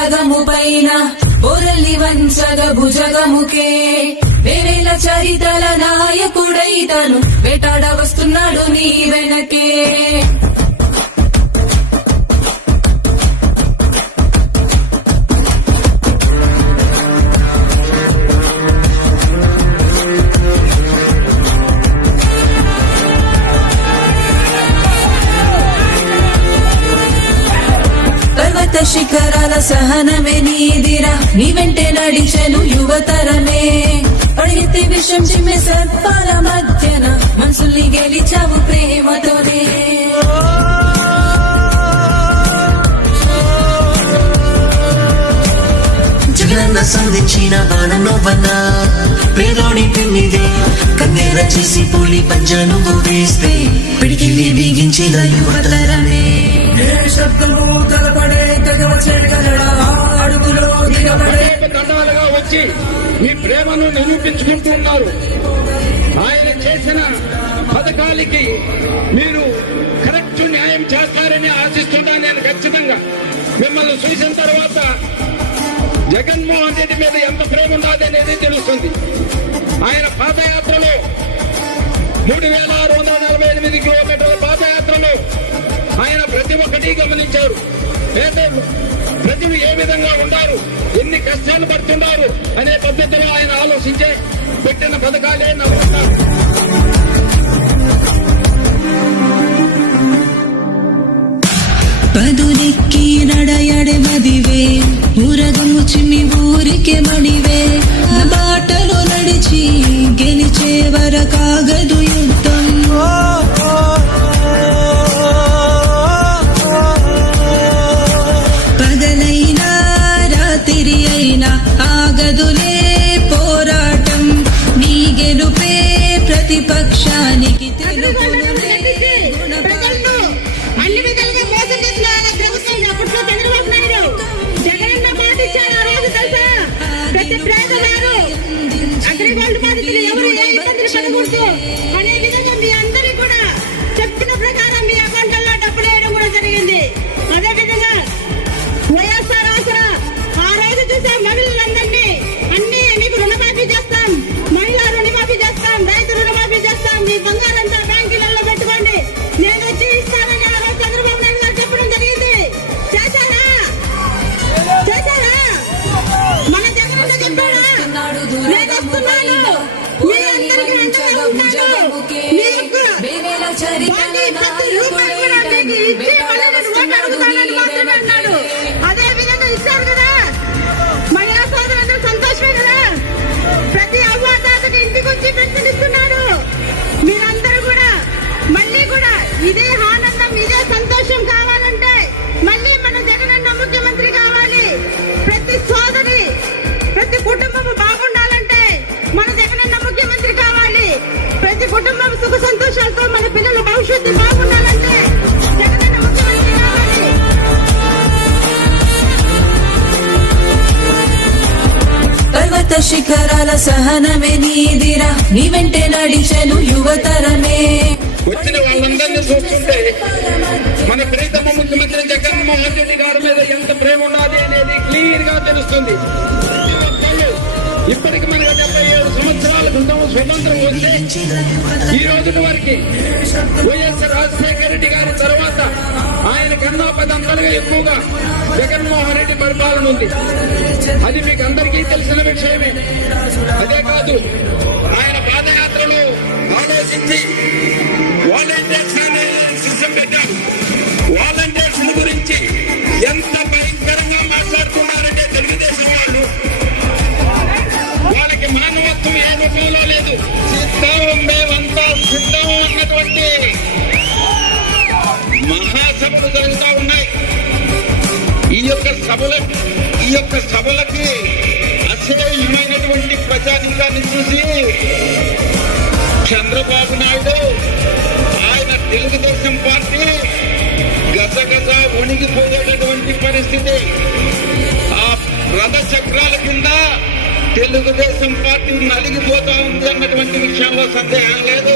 మరగము పైన బొరలి వంచగ భుజగముకే. వేవేల చరితల నాయకుడైతను వేటాడ వస్తున్నాడు నీ వెనకే. పర్వత శిఖరాల సహనమే నీదిరా నీ వెంటే నడిచెను యువతరమే. పడితే విషం చిమ్మె సర్పాల మధ్యన. మనసుల్ని గెలిచావు ప్రేమతోనే. జగనన్న సంధించిన బాణం నువ్వన్నా పేదోడి పిన్నిదే. కన్నెర చేసి పూలి పంజా నువ్వు వేస్తే పిడికిల్లి బిగించిన యువతరమే. ఏ శబ్దము తలపడే వచ్చి మీ ప్రేమను నిరూపించుకుంటూ ఉన్నారు. ఆయన చేసిన పథకాలకి మీరు కరెక్ట్ న్యాయం చేస్తారని ఆశిస్తున్నాను నేను ఖచ్చితంగా. మిమ్మల్ని చూసిన తర్వాత జగన్మోహన్ రెడ్డి మీద ఎంత ప్రేమ ఉన్నది అనేది తెలుస్తుంది. ఆయన పాదయాత్రలో మూడు వేల ఆరు వందల నలభై ఎనిమిది కిలోమీటర్ల పాదయాత్రలో ఆయన ప్రతి ఒక్కటి గమనించారు. పేదలు ప్రజలు ఏ విధంగా ఉండారు? ఎన్ని కష్టాలు పడుతున్నారు? అనే పద్ధతిలో ఆయన ఆలోచించే పెట్టిన పథకాలే నమ్ముతున్నారు పదునెక్కి నడయಡೆ ఊరగము చిమ్మి ఊరికే మడివే మాట ఇచ్చారు ఆ రోజు తెలుసా? ప్రతి పేదవారు అగ్రిగోల్డ్ బాధితులు ఎవరు ఏ ఇబ్బందులు పడకూడదు. అనే అన్నాడు. అదే విధంగా ఇచ్చారు కదా. మహిళా సోదరులందరూ సంతోషమే కదా. ప్రతి అవ్వాతాతకి ఇంటికి వచ్చి పెన్షన్ ఇస్తున్నారు. పర్వత శిఖరాల సహనమే నీదిరా. నీ వెంటే నడిచెను యువతరమే. వచ్చిన వాళ్ళందరినీ చూస్తుంటే మన ప్రీతమ ముఖ్యమంత్రి జగన్మోహన్ రెడ్డి గారి మీద ఎంత ప్రేమ ఉన్నది అనేది క్లియర్గా తెలుస్తుంది. ఇప్పటికి మనకు డెబ్బై ఏడు సంవత్సరాల క్రితం స్వతంత్రం వస్తే ఈ రోజు వారికి వైఎస్ రాజశేఖర రెడ్డి గారి తర్వాత ఆయన కన్నా పదంతలుగా ఎక్కువగా జగన్మోహన్ పరిపాలన ఉంది. అది మీకు అందరికీ తెలిసిన విషయమే. అదే కాదు ఆయన పాదయాత్రలో ఆలోచించి వాలంటీర్స్ అనే సిస్టమ్ పెట్టారు. వాలంటీర్స్ గురించి ఎంత భయంకరంగా మాట్లాడుతున్నారంటే తెలుగుదేశం వాళ్ళు. వాళ్ళకి మానవత్వం ఏ రూపంలో లేదు. సిద్ధం మేమంతా సిద్ధం అన్నటువంటి ఈ యొక్క ఈ యొక్క సభలకి అసహ్యమైనటువంటి ప్రజానికాన్ని చూసి చంద్రబాబు నాయుడు ఆయన తెలుగుదేశం పార్టీ గజగజ వణిగిపోయేటటువంటి పరిస్థితి. ఆ రథ చక్రాల కింద తెలుగుదేశం పార్టీ నలిగిపోతా ఉంది అన్నటువంటి విషయంలో సందేహం లేదు.